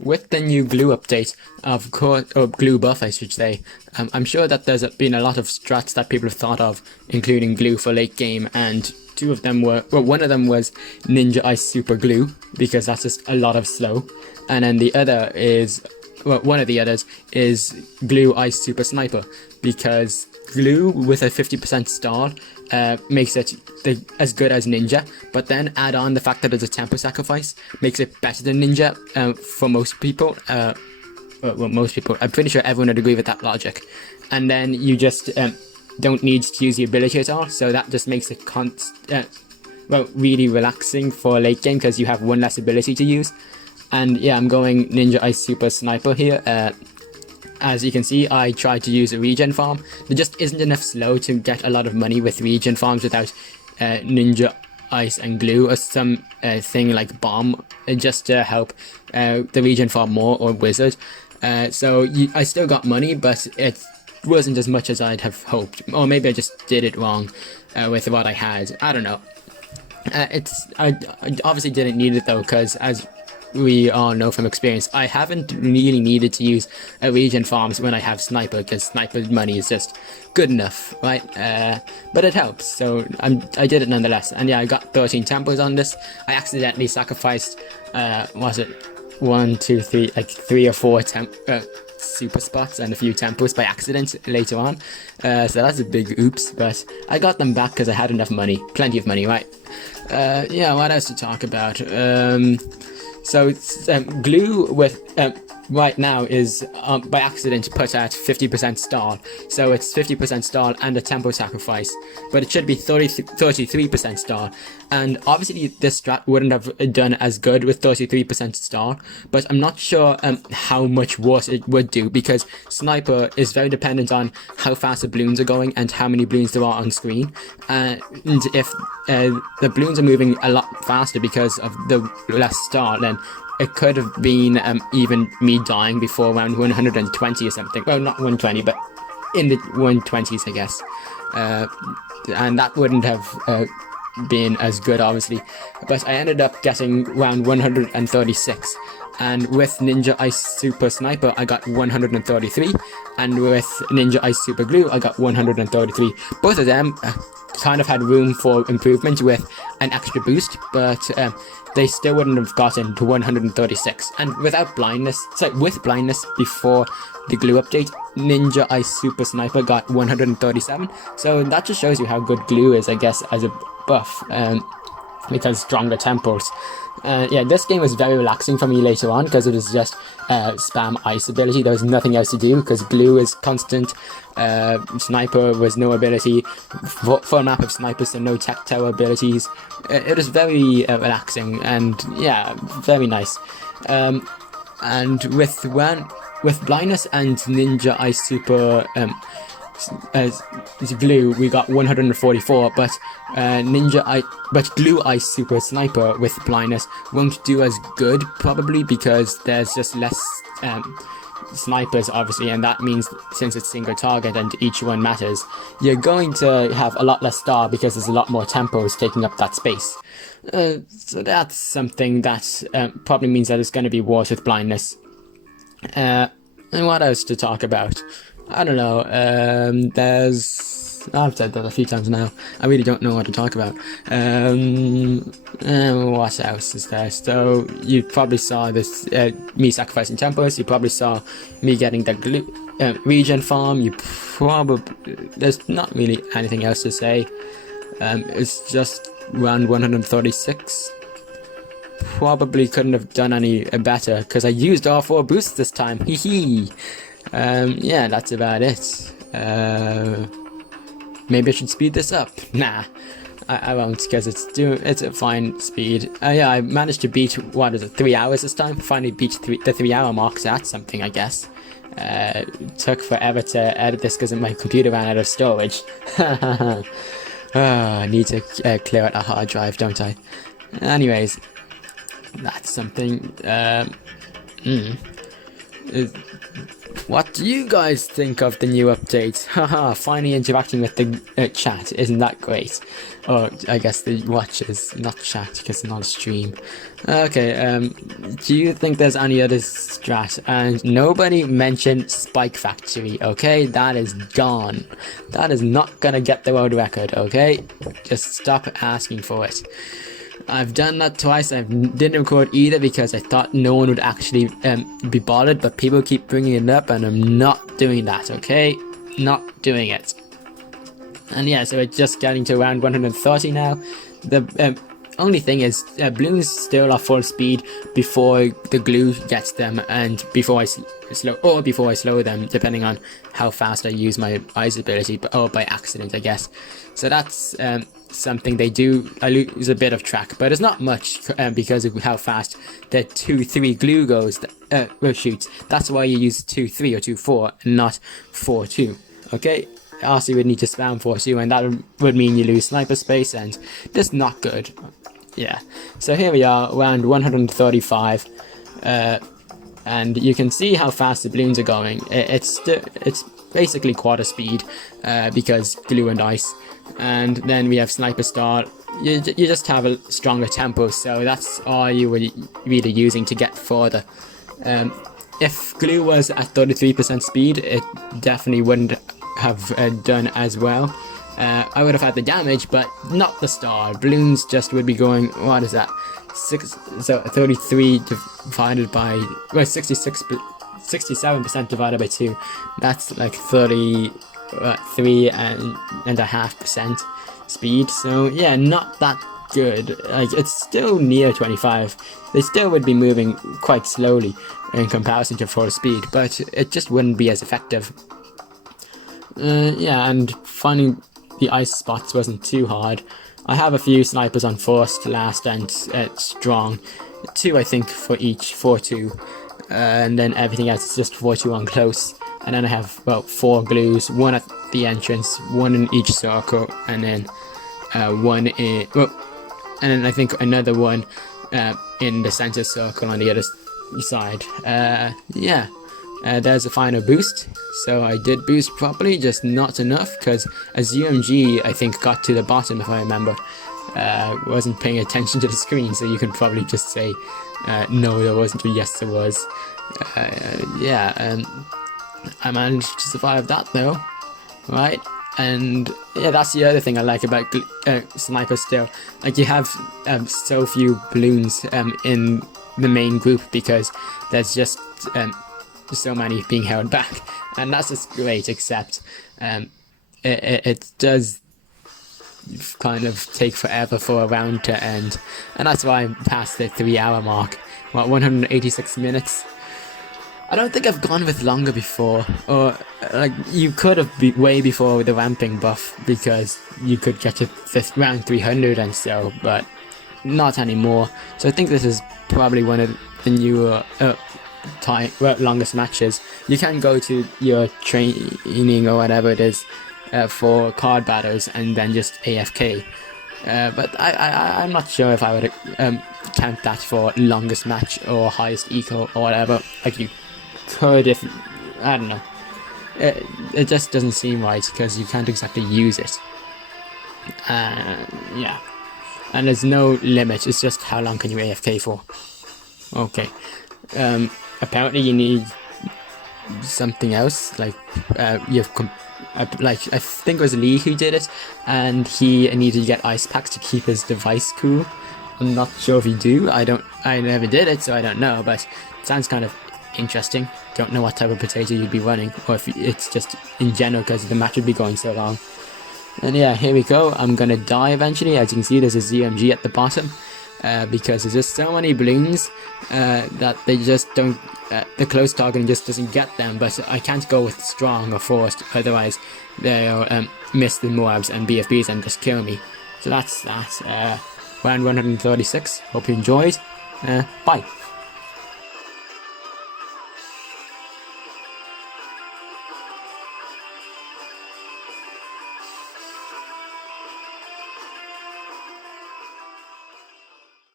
with the new glue update, of course, or glue buff, I should say, I'm sure that there's been a lot of strats that people have thought of, including glue for late game, and two of them were, well, one of them was Ninja Ice Super Glue, because that's just a lot of slow, and then the other is, well, one of the others is Glue Ice Super Sniper, because glue with a 50% stall makes it as good as Ninja, but then add on the fact that it's a tempo sacrifice, makes it better than Ninja for most people. Well, most people, I'm pretty sure everyone would agree with that logic. And then you just don't need to use the ability at all, so that just makes it really relaxing for late game, because you have one less ability to use. And yeah, I'm going Ninja Ice Super Sniper here. As you can see, I tried to use a regen farm. There just isn't enough slow to get a lot of money with regen farms without Ninja Ice and Glue or some thing like Bomb, just to help the regen farm more, or Wizard. So I still got money, but it wasn't as much as I'd have hoped. Or maybe I just did it wrong with what I had. I don't know. I obviously didn't need it though, because as we all know from experience, I haven't really needed to use a regen farms when I have Sniper, because Sniper's money is just good enough, right? But it helps, so I did it nonetheless. And yeah, I got 13 tempos on this. I accidentally sacrificed, was it 1, 2, 3, like 3 or 4 super spots and a few tempos by accident later on. So that's a big oops, but I got them back because I had enough money, plenty of money, right? Yeah, what else to talk about? So glue with right now is by accident put at 50% stall, so it's 50% stall and a tempo sacrifice, but it should be 33% stall, and obviously this strat wouldn't have done as good with 33% stall, but I'm not sure how much worse it would do, because Sniper is very dependent on how fast the balloons are going and how many balloons there are on screen, and if the balloons are moving a lot faster because of the less stall, then it could have been even me dying before around 120 or something. Well, not 120, but in the 120s, I guess. And that wouldn't have been as good, obviously. But I ended up getting around 136. And with Ninja Ice Super Sniper, I got 133. And with Ninja Ice Super Glue, I got 133. Both of them kind of had room for improvement with an extra boost, but they still wouldn't have gotten to 136. And without blindness, with blindness before the glue update, Ninja Ice Super Sniper got 137. So that just shows you how good glue is, I guess, as a buff, because stronger tempos. Yeah, this game was very relaxing for me later on, because it was just spam ice ability. There was nothing else to do, because glue is constant. Sniper was no ability. Full map of snipers, so no tech tower abilities. It was very relaxing, and yeah, very nice. And with blindness and Ninja Ice Super Glue, we got 144, but Glue Ice Super Sniper with blindness won't do as good, probably because there's just less snipers, obviously, and that means since it's single target and each one matters, you're going to have a lot less star because there's a lot more tempos taking up that space. So that's something that probably means that it's going to be worse with blindness. And what else to talk about? I don't know, I've said that a few times now. I really don't know what to talk about. What else is there? So, you probably saw this, me sacrificing tempos, you probably saw me getting the glue, regen farm, there's not really anything else to say. It's just around 136. Probably couldn't have done any better, because I used all 4 boosts this time, hee hee. Yeah, that's about it. Maybe I should speed this up. Nah, I won't, because it's a fine speed. Yeah, I managed to beat, 3 hours this time? Finally beat the 3 hour mark, so that's something, I guess. It took forever to edit this because my computer ran out of storage. I need to clear out a hard drive, don't I? Anyways, that's something. What do you guys think of the new update? Haha, finally interacting with the chat, isn't that great? Or I guess the watchers, not chat because it's not a stream. Okay, do you think there's any other strat? And nobody mentioned Spike Factory, okay? That is gone. That is not gonna get the world record, okay? Just stop asking for it. I've done that twice. I didn't record either because I thought no one would actually be bothered, but people keep bringing it up and I'm not doing that, okay? Not doing it. And yeah, so it's just getting to around 130 now. The only thing is, Bloons still are full speed before the glue gets them and before I slow them, depending on how fast I use my ice ability, or by accident, I guess. So that's something they do. I lose a bit of track, but it's not much because of how fast the 2-3 glue goes, shoots. That's why you use 2-3 or 2-4 and not 4-2, okay? Else you would need to spam 4-2 and that would mean you lose sniper space and that's not good. Yeah, so here we are around 135 and you can see how fast the balloons are going. It's basically quarter speed because glue and ice. And then we have Sniper Star. You just have a stronger tempo, so that's all you were really using to get further. If glue was at 33% speed, it definitely wouldn't have done as well. I would have had the damage, but not the star. Balloons just would be going, what is that? 33 divided by, well, 67% divided by 2. That's like 3.5% speed. So yeah, not that good. Like, it's still near 25. They still would be moving quite slowly in comparison to full speed, but it just wouldn't be as effective. Yeah, and finding the ice spots wasn't too hard. I have a few snipers on first, last, and strong. 2 I think for each, 4-2. And then everything else is just 4-2 on close. And then I have about 4 glues, 1 at the entrance, 1 in each circle, and then 1 in, well, and then I think another 1 in the center circle on the other side. Yeah. There's a final boost, so I did boost properly, just not enough, because a ZMG I think got to the bottom if I remember. Wasn't paying attention to the screen, so you can probably just say no there wasn't, or yes there was. Yeah, I managed to survive that though, right? And yeah, that's the other thing I like about Sniper still. Like, you have so few balloons in the main group because there's just so many being held back, and that's just great, except it does kind of take forever for a round to end, and that's why I'm past the 3-hour mark. What, 186 minutes? I don't think I've gone with longer before, or like, you could have way before with the ramping buff, because you could get to round 300 and so, but not anymore. So I think this is probably one of the newer longest matches. You can go to your training or whatever it is for card battles and then just AFK, but I'm not sure if I would count that for longest match or highest eco or whatever. Like, you could, if, I don't know, it just doesn't seem right because you can't exactly use it. Yeah, and there's no limit, it's just how long can you AFK for. Okay. Apparently you need something else, like like I think it was Lee who did it, and he needed to get ice packs to keep his device cool. I'm not sure if you do. I never did it, so I don't know, but it sounds kind of interesting. Don't know what type of potato you'd be running, or if it's just in general because the match would be going so long. And yeah, here we go. I'm gonna die eventually. As you can see, there's a ZMG at the bottom. Because there's just so many balloons that they just don't, the close targeting just doesn't get them, but I can't go with strong or forced, otherwise they'll miss the Moabs and BFBs and just kill me. So that's that. Round 136, hope you enjoyed, bye.